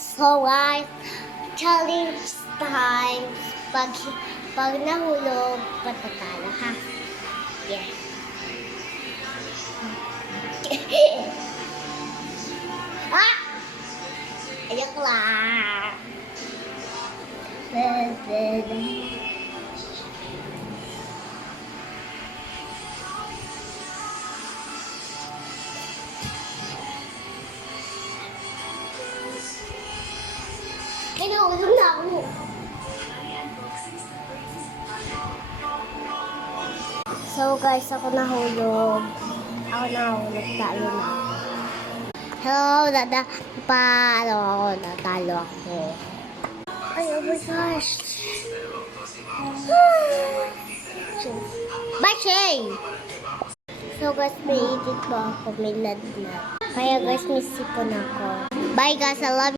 So guys, challenge time. Pag nahulog, patatalo ha. Yeah. Ah! Ayok lang. Ay, nahulog na ako. So guys, ako nahulog. Talo na. Hello, paano ako? Natalo ako. Ay, oh my gosh. Bashay! So guys, may edit po ako. May nad na. Kaya guys, may sipon ako. Bye guys, I love you.